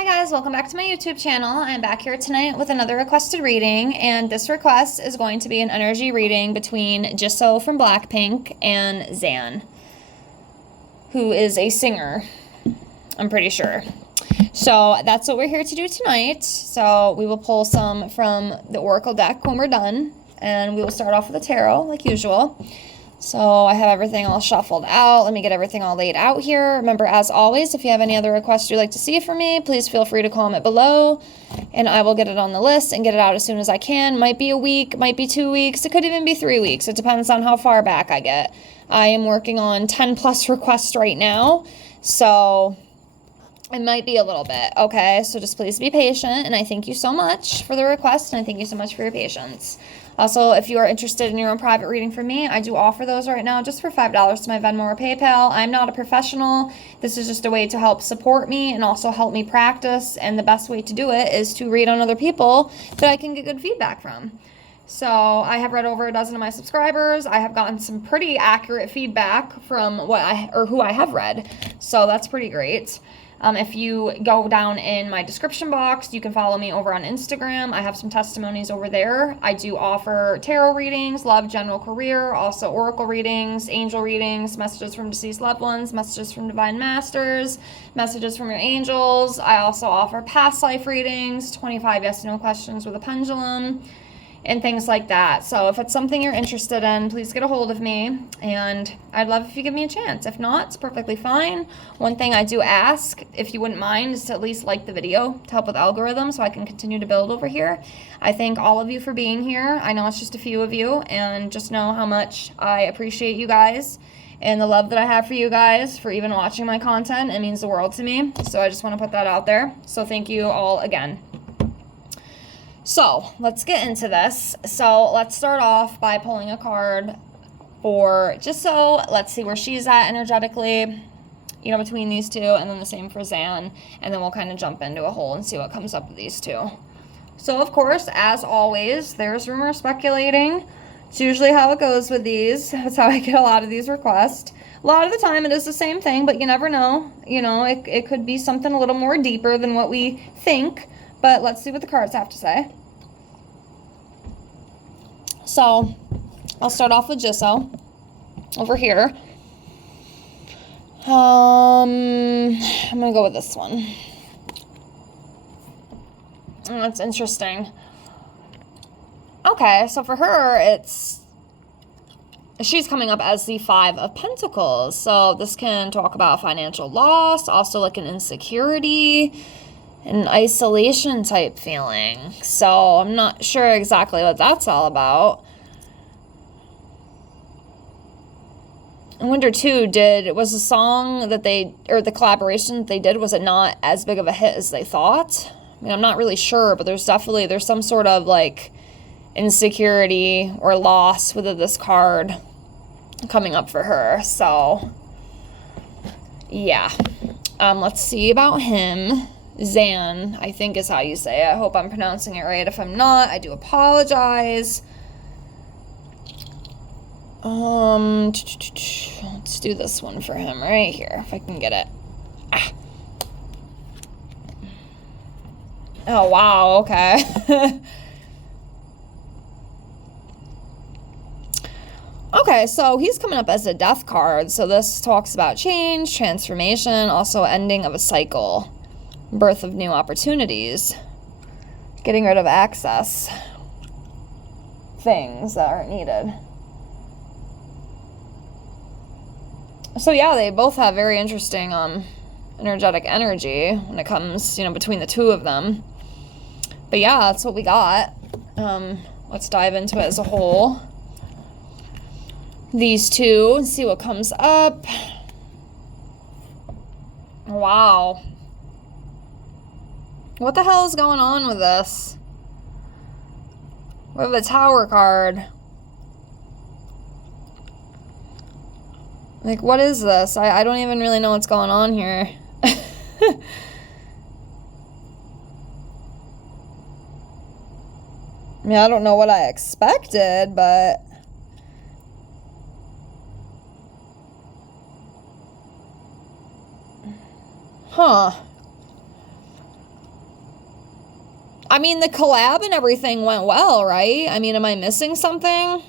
Hi guys, welcome back to my YouTube channel. I'm back here tonight with another requested reading, and this request is going to be an energy reading between Jisso from Blackpink and Zayn, who is a singer, I'm pretty sure. So that's what we're here to do tonight. So we will pull some from the Oracle deck when we're done, and we will start off with the tarot like usual. So I have everything all shuffled out. Let me get everything all laid out here. Remember, as always, if you have any other requests you'd like to see from me, please feel free to comment below, and I will get it on the list and get it out as soon as I can. Might be a week, might be 2 weeks. It could even be 3 weeks. It depends on how far back I get. I am working on 10 plus requests right now, so it might be a little bit, okay? So just please be patient, and I thank you so much for the request, and I thank you so much for your patience. Also, if you are interested in your own private reading from me, I do offer those right now just for $5 to my Venmo or PayPal. I'm not a professional. This is just a way to help support me and also help me practice, and the best way to do it is to read on other people that I can get good feedback from. So I have read over a dozen of my subscribers. I have gotten some pretty accurate feedback from who I have read, so that's pretty great. If you go down in my description box, you can follow me over on Instagram. I have some testimonies over there. I do offer tarot readings, love, general career, also oracle readings, angel readings, messages from deceased loved ones, messages from divine masters, messages from your angels. I also offer past life readings, 25 yes/no questions with a pendulum, and things like that. So if it's something you're interested in, please get a hold of me, and I'd love if you give me a chance. If not, it's perfectly fine. One thing I do ask, if you wouldn't mind, is to at least like the video to help with algorithm so I can continue to build over here. I thank all of you for being here. I know it's just a few of you, and just know how much I appreciate you guys and the love that I have for you guys for even watching my content. It means the world to me, so I just want to put that out there. So thank you all again. So let's get into this. So let's start off by pulling a card for Jisso. Let's see where she's at energetically, you know, between these two, and then the same for Zayn, and then we'll kind of jump into a hole and see what comes up with these two. So of course, as always, there's rumor speculating. It's usually how it goes with these. That's how I get a lot of these requests. A lot of the time it is the same thing, but you never know. You know, it could be something a little more deeper than what we think. But let's see what the cards have to say. So, I'll start off with Jisso over here. I'm going to go with this one. That's interesting. Okay, so for her, she's coming up as the Five of Pentacles. So this can talk about financial loss, also like an insecurity, an isolation type feeling. So I'm not sure exactly what that's all about. I wonder too, was the song that or the collaboration that they did, was it not as big of a hit as they thought? I mean, I'm not really sure, but there's some sort of like insecurity or loss with this card coming up for her. So yeah. Let's see about him. Zayn, I think is how you say it. I hope I'm pronouncing it right. If I'm not, I do apologize. Let's do this one for him right here, if I can get it. Ah. Oh, wow, okay. Okay, so he's coming up as a death card. So this talks about change, transformation, also ending of a cycle. Birth of new opportunities, getting rid of access, things that aren't needed. So yeah, they both have very interesting energetic energy when it comes, you know, between the two of them. But yeah, that's what we got. Let's dive into it as a whole. These two and see what comes up. Wow. What the hell is going on with this? We have a Tower card. Like, what is this? I don't even really know what's going on here. I mean, I don't know what I expected, but huh. I mean, the collab and everything went well, right? I mean, am I missing something?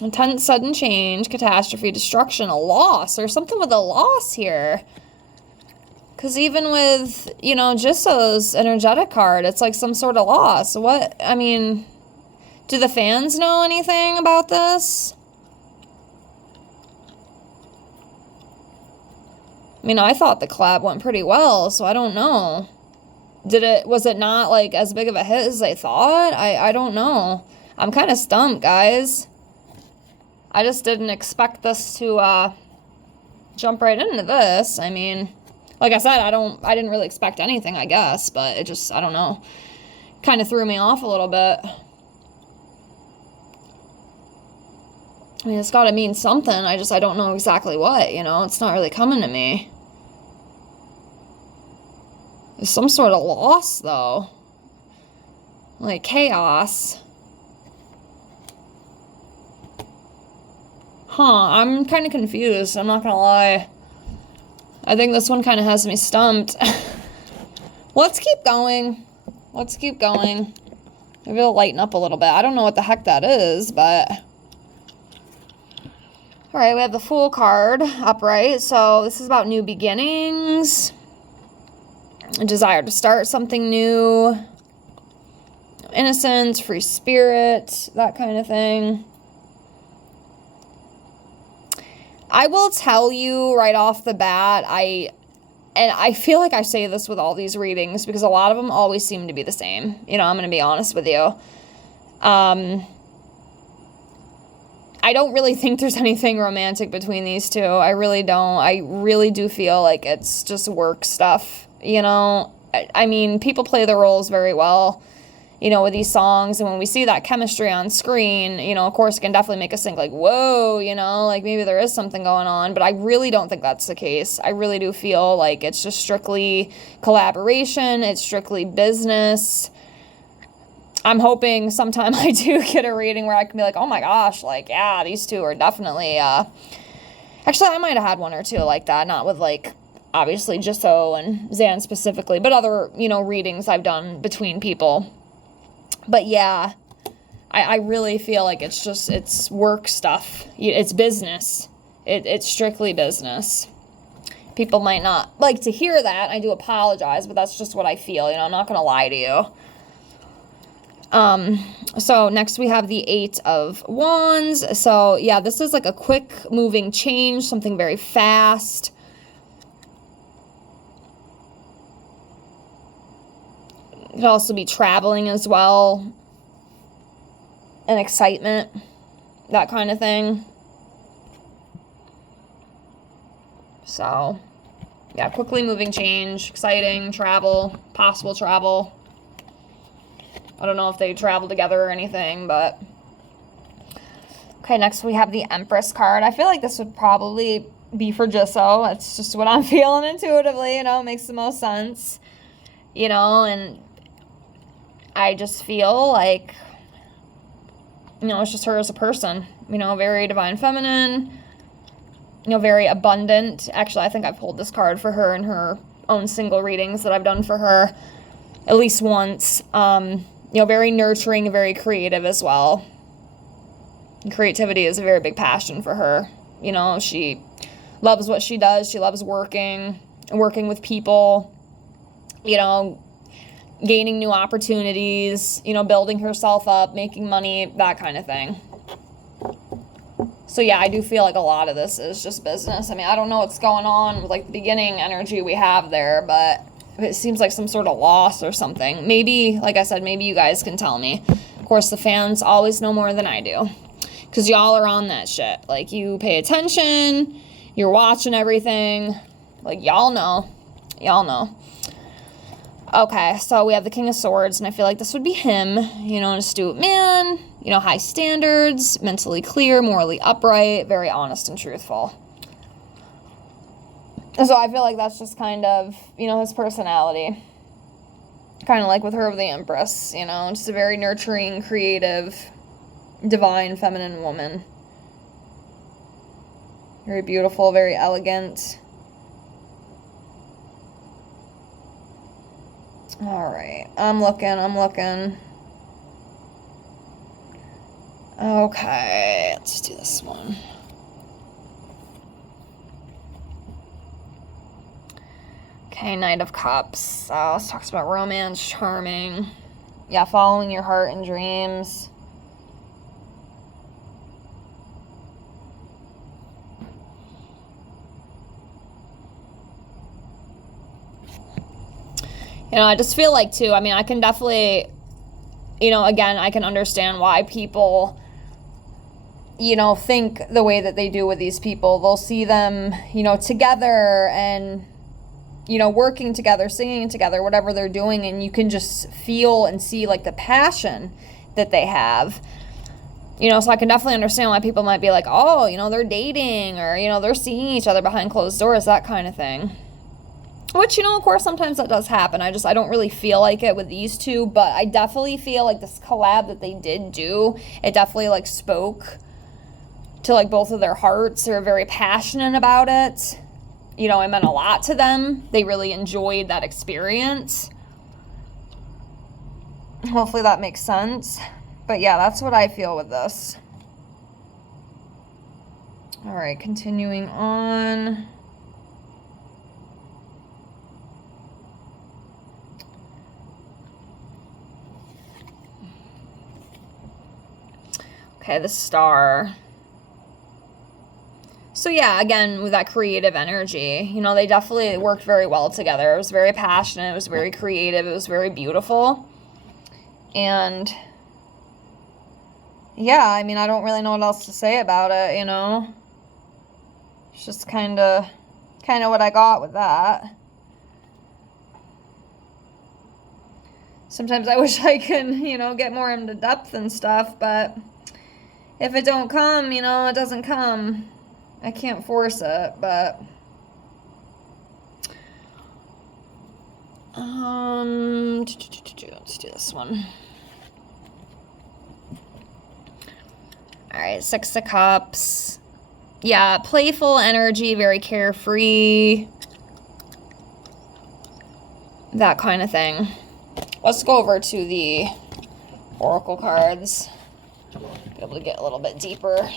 Intense sudden change, catastrophe, destruction, a loss. There's something with a loss here. Because even with, you know, Jisso's energetic card, it's like some sort of loss. What? I mean, do the fans know anything about this? I mean, I thought the collab went pretty well, so I don't know. Was it not, like, as big of a hit as they thought? I don't know. I'm kind of stumped, guys. I just didn't expect this to, jump right into this. I mean, like I said, I didn't really expect anything, I guess, but it just, I don't know, kind of threw me off a little bit. I mean, it's got to mean something. I don't know exactly what, you know? It's not really coming to me. There's some sort of loss, though. Like, chaos. Huh, I'm kind of confused. I'm not gonna lie. I think this one kind of has me stumped. Let's keep going. Let's keep going. Maybe it'll lighten up a little bit. I don't know what the heck that is, but... Alright, we have the Fool card upright. So this is about new beginnings. A desire to start something new. Innocence, free spirit, that kind of thing. I will tell you right off the bat, and I feel like I say this with all these readings because a lot of them always seem to be the same. You know, I'm going to be honest with you. I don't really think there's anything romantic between these two. I really don't. I really do feel like it's just work stuff, you know? I mean, people play their roles very well, you know, with these songs. And when we see that chemistry on screen, you know, of course, it can definitely make us think like, whoa, you know, like maybe there is something going on. But I really don't think that's the case. I really do feel like it's just strictly collaboration. It's strictly business. I'm hoping sometime I do get a reading where I can be like, oh my gosh, like, yeah, these two are definitely, actually, I might have had one or two like that, not with, like, obviously Jisso and Zayn specifically, but other, you know, readings I've done between people. But yeah, I really feel like it's work stuff. It's business. It's strictly business. People might not like to hear that. I do apologize, but that's just what I feel, you know, I'm not going to lie to you. So next we have the 8 of Wands. So yeah, this is like a quick moving change, something very fast. It could also be traveling as well. And excitement, that kind of thing. So yeah, quickly moving change, exciting, travel, possible travel. I don't know if they travel together or anything, but... Okay, next we have the Empress card. I feel like this would probably be for Jisso. That's just what I'm feeling intuitively, you know? It makes the most sense. You know, and I just feel like, you know, it's just her as a person. You know, very divine feminine. You know, very abundant. Actually, I think I've pulled this card for her in her own single readings that I've done for her at least once. You know, very nurturing, very creative as well. And creativity is a very big passion for her. You know, she loves what she does. She loves working with people, you know, gaining new opportunities, you know, building herself up, making money, that kind of thing. So yeah, I do feel like a lot of this is just business. I mean, I don't know what's going on with like the beginning energy we have there, but it seems like some sort of loss or something. Maybe, like I said, maybe you guys can tell me. Of course, the fans always know more than I do. Because y'all are on that shit. Like, you pay attention. You're watching everything. Like, y'all know. Y'all know. Okay, so we have the King of Swords, and I feel like this would be him. You know, an astute man. You know, high standards. Mentally clear. Morally upright. Very honest and truthful. So I feel like that's just kind of, you know, his personality. Kind of like with her of the Empress, you know, just a very nurturing, creative, divine, feminine woman. Very beautiful, very elegant. All right, I'm looking. Okay, let's do this one. Okay, Knight of Cups. So this talks about romance, charming. Yeah, following your heart and dreams. You know, I just feel like, too, I mean, I can definitely, you know, again, I can understand why people, you know, think the way that they do with these people. They'll see them, you know, together and, you know, working together, singing together, whatever they're doing, and you can just feel and see, like, the passion that they have. You know, so I can definitely understand why people might be like, oh, you know, they're dating, or, you know, they're seeing each other behind closed doors, that kind of thing. Which, you know, of course, sometimes that does happen. I don't really feel like it with these two, but I definitely feel like this collab that they did do, it definitely, like, spoke to, like, both of their hearts. They were very passionate about it. You know, it meant a lot to them. They really enjoyed that experience. Hopefully that makes sense. But yeah, that's what I feel with this. All right, continuing on. Okay, the Star. So yeah, again, with that creative energy, you know, they definitely worked very well together. It was very passionate, it was very creative, it was very beautiful. And yeah, I mean, I don't really know what else to say about it, you know. It's just kind of what I got with that. Sometimes I wish I could, you know, get more into depth and stuff, but if it don't come, you know, it doesn't come. I can't force it, but let's do this one. All right, Six of Cups. Yeah, playful energy, very carefree. That kind of thing. Let's go over to the Oracle cards. Be able to get a little bit deeper.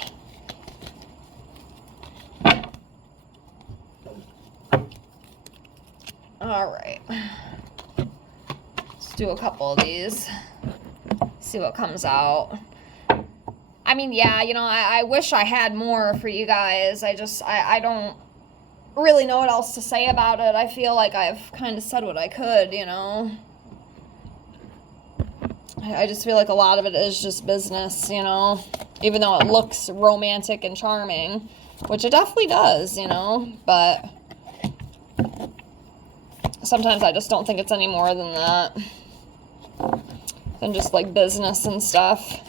All right. Let's do a couple of these. See what comes out. I mean, yeah, you know, I wish I had more for you guys. I don't really know what else to say about it. I feel like I've kind of said what I could, you know. I just feel like a lot of it is just business, you know. Even though it looks romantic and charming, which it definitely does, you know. But sometimes I just don't think it's any more than that. Than just like business and stuff.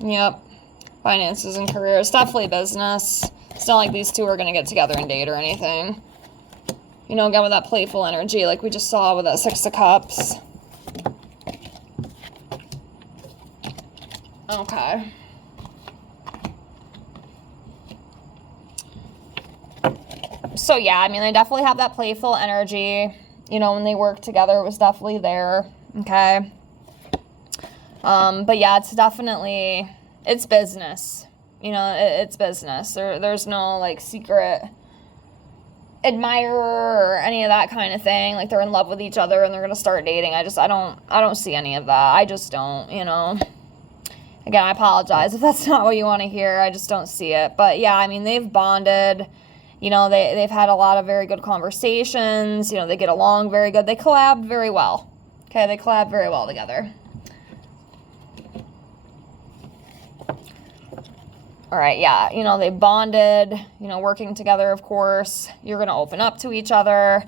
Yep. Finances and career. It's definitely business. It's not like these two are going to get together and date or anything. You know, again with that playful energy like we just saw with that Six of Cups. Okay. So yeah, I mean, they definitely have that playful energy. You know, when they work together, it was definitely there. Okay. But yeah, it's definitely, it's business. You know, it's business. There's no, like, secret admirer or any of that kind of thing. Like, they're in love with each other and they're gonna start dating. I don't see any of that. I just don't, you know. Again, I apologize if that's not what you want to hear. I just don't see it. But yeah, I mean, they've bonded. You know, they've had a lot of very good conversations. You know, they get along very good. They collab very well. Okay, they collab very well together. All right, yeah, you know, they bonded, you know, working together, of course. You're going to open up to each other,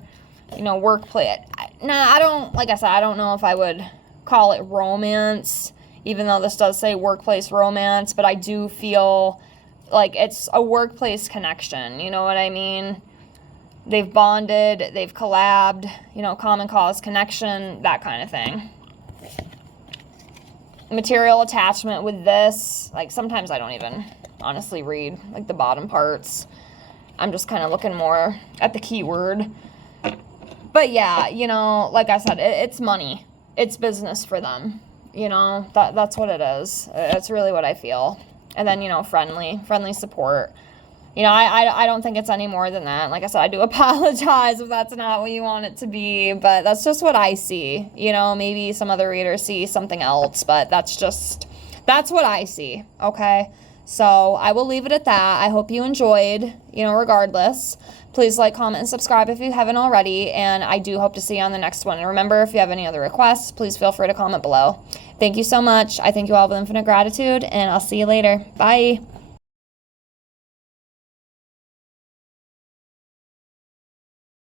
you know, workplace. I don't, like I said, I don't know if I would call it romance, even though this does say workplace romance, but I do feel like it's a workplace connection, you know what I mean? They've bonded, they've collabed, you know, common cause connection, that kind of thing. Material attachment with this, like sometimes I don't even honestly read like the bottom parts. I'm just kind of looking more at the keyword. But yeah, you know, like I said, it's money. It's business for them. You know, that's what it is. It's really what I feel. And then, you know, friendly support. You know, I don't think it's any more than that. Like I said, I do apologize if that's not what you want it to be, but that's just what I see. You know, maybe some other readers see something else, but that's what I see, okay? So I will leave it at that. I hope you enjoyed, you know, regardless. Please like, comment, and subscribe if you haven't already, and I do hope to see you on the next one. And remember, if you have any other requests, please feel free to comment below. Thank you so much. I thank you all with infinite gratitude, and I'll see you later. Bye.